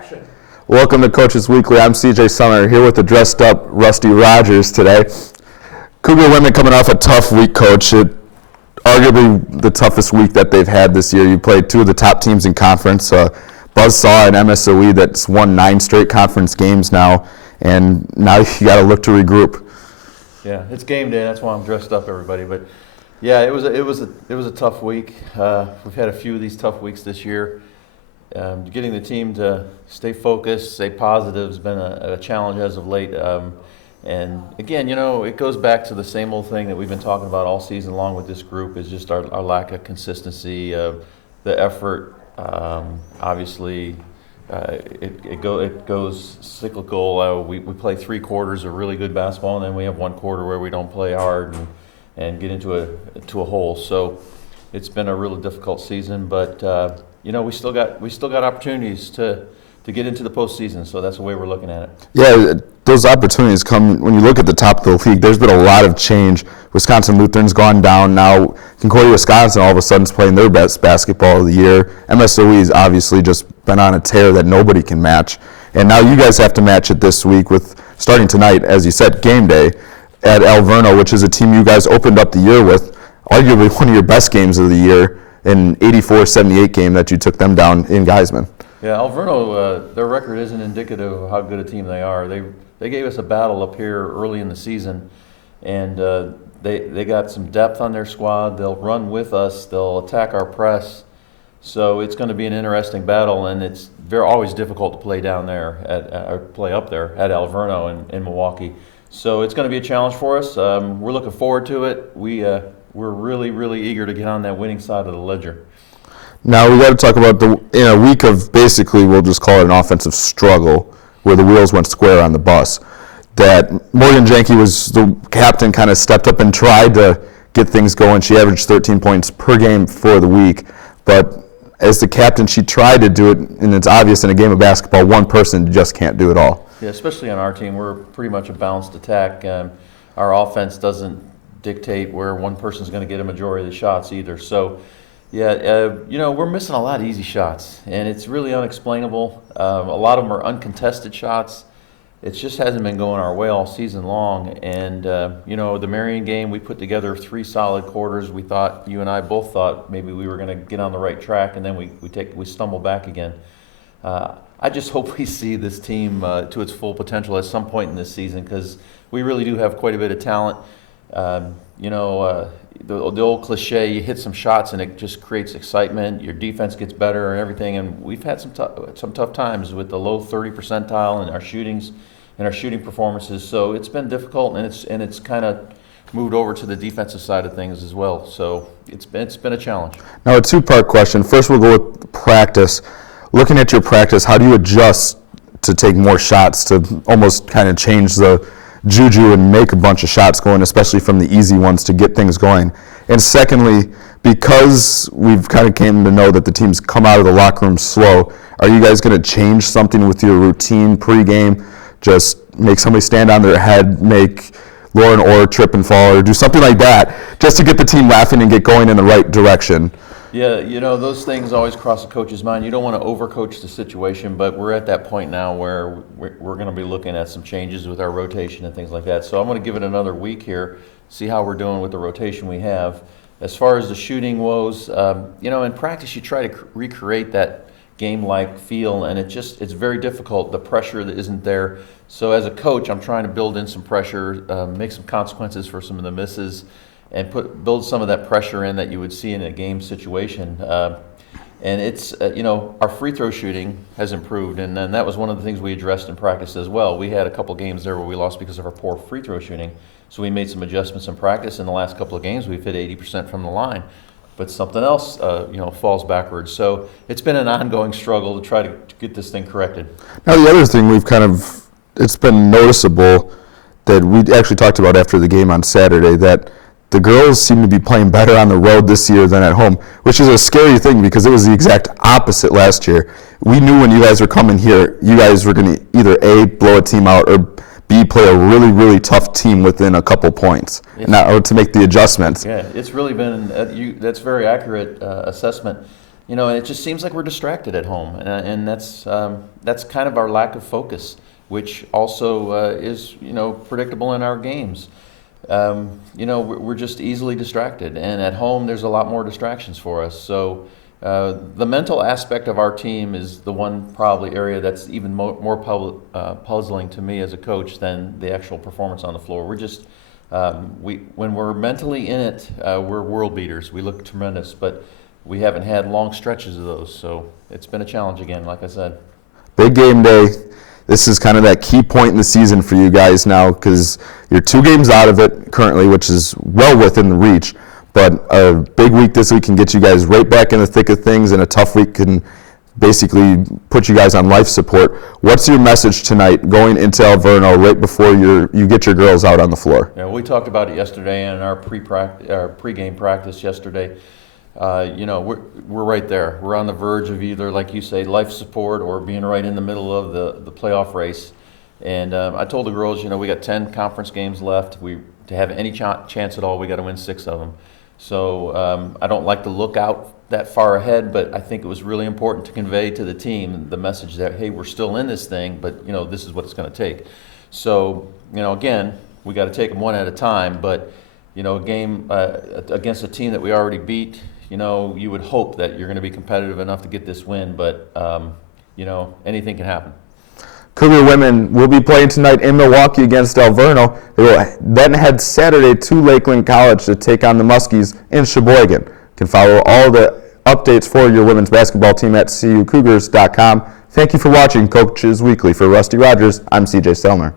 Action. Welcome to Coaches Weekly. I'm CJ Summer here with the dressed up Rusty Rogers today. Cougar women coming off a tough week, Coach. Arguably the toughest week that they've had this year. You played two of the top teams in conference, Buzzsaw and MSOE, that's won 9 straight conference games now, and now you got to look to regroup. Yeah, it's game day. That's why I'm dressed up, everybody. But yeah, it was a tough week. We've had a few of these tough weeks this year. Getting the team to stay focused, stay positive has been a challenge as of late. And again, it goes back to the same old thing that we've been talking about all season long with this group, is just our lack of consistency, the effort. Obviously, it goes cyclical. We play 3 quarters of really good basketball, and then we have 1 quarter where we don't play hard and get into a hole. So it's been a really difficult season, but we still got opportunities to get into the postseason. So that's the way we're looking at it. Yeah, those opportunities come when you look at the top of the league. There's been a lot of change. Wisconsin Lutheran's gone down. Now Concordia, Wisconsin, all of a sudden is playing their best basketball of the year. MSOE's obviously just been on a tear that nobody can match. And now you guys have to match it this week with, starting tonight, as you said, game day at Alverno, which is a team you guys opened up the year with, arguably one of your best games of the year, an 84-78 game that you took them down in Geisman. Yeah, Alverno, their record isn't indicative of how good a team they are. They gave us a battle up here early in the season, and they got some depth on their squad. They'll run with us. They'll attack our press. So it's going to be an interesting battle, and it's always difficult to play down there or play up there at Alverno in Milwaukee. So it's going to be a challenge for us. We're looking forward to it. We're really, really eager to get on that winning side of the ledger. Now we got to talk about in a week of basically, we'll just call it an offensive struggle, where the wheels went square on the bus, that Morgan Janke was the captain, kind of stepped up and tried to get things going. She averaged 13 points per game for the week, but as the captain, she tried to do it, and it's obvious in a game of basketball, one person just can't do it all. Yeah, especially on our team, we're pretty much a balanced attack. Our offense doesn't dictate where one person's going to get a majority of the shots either. So, yeah, we're missing a lot of easy shots, and it's really unexplainable. A lot of them are uncontested shots. It just hasn't been going our way all season long. And, the Marion game, we put together 3 solid quarters. You and I both thought maybe we were going to get on the right track, and then we stumble back again. I just hope we see this team to its full potential at some point in this season, because we really do have quite a bit of talent. The old cliche, you hit some shots and it just creates excitement, your defense gets better and everything, and we've had some tough times with the low 30 percentile in our shooting performances. So it's been difficult, and it's kind of moved over to the defensive side of things as well. So it's been a challenge. Now, a 2-part question. First, we'll go with practice. Looking at your practice, how do you adjust to take more shots, to almost kind of change the juju and make a bunch of shots going, especially from the easy ones, to get things going? And secondly, because we've kind of came to know that the teams come out of the locker room slow, are you guys going to change something with your routine pregame? Just make somebody stand on their head, make Lauren Orr trip and fall, or do something like that, just to get the team laughing and get going in the right direction? Yeah, those things always cross the coach's mind. You don't want to overcoach the situation, but we're at that point now where we're going to be looking at some changes with our rotation and things like that. So I'm going to give it another week here, see how we're doing with the rotation we have. As far as the shooting woes, in practice you try to recreate that game-like feel, and it's very difficult. The pressure that isn't there. So as a coach, I'm trying to build in some pressure, make some consequences for some of the misses, and build some of that pressure in that you would see in a game situation. And it's, our free throw shooting has improved, and that was one of the things we addressed in practice as well. We had a couple games there where we lost because of our poor free throw shooting, so we made some adjustments in practice. In the last couple of games, we've hit 80% from the line, but something else, falls backwards. So it's been an ongoing struggle to try to get this thing corrected. Now, the other thing it's been noticeable that we actually talked about after the game on Saturday, that the girls seem to be playing better on the road this year than at home, which is a scary thing because it was the exact opposite last year. We knew when you guys were coming here, you guys were going to either A, blow a team out, or B, play a really, really tough team within a couple points, to make the adjustments. Yeah, it's really been, that's very accurate assessment. and it just seems like we're distracted at home, and that's kind of our lack of focus, which also is predictable in our games. We're just easily distracted, and at home there's a lot more distractions for us. So the mental aspect of our team is the one probably area that's even more puzzling to me as a coach than the actual performance on the floor. We're just when we're mentally in it, we're world beaters. We look tremendous, but we haven't had long stretches of those, so it's been a challenge again, like I said. Big game day. This is kind of that key point in the season for you guys now, because you're 2 games out of it currently, which is well within the reach. But a big week this week can get you guys right back in the thick of things, and a tough week can basically put you guys on life support. What's your message tonight going into Alverno right before you get your girls out on the floor? Yeah, we talked about it yesterday in our pre-game practice yesterday. We're right there. We're on the verge of either, like you say, life support or being right in the middle of the playoff race. And I told the girls, we got 10 conference games left. To have any chance at all, we got to win 6 of them. So I don't like to look out that far ahead, but I think it was really important to convey to the team the message that, hey, we're still in this thing, but this is what it's going to take. So again, we got to take them one at a time. But a game against a team that we already beat, you would hope that you're going to be competitive enough to get this win, but anything can happen. Cougar women will be playing tonight in Milwaukee against Alverno. They will then head Saturday to Lakeland College to take on the Muskies in Sheboygan. You can follow all the updates for your women's basketball team at CUCougars.com. Thank you for watching Coaches Weekly. For Rusty Rogers, I'm CJ Stelner.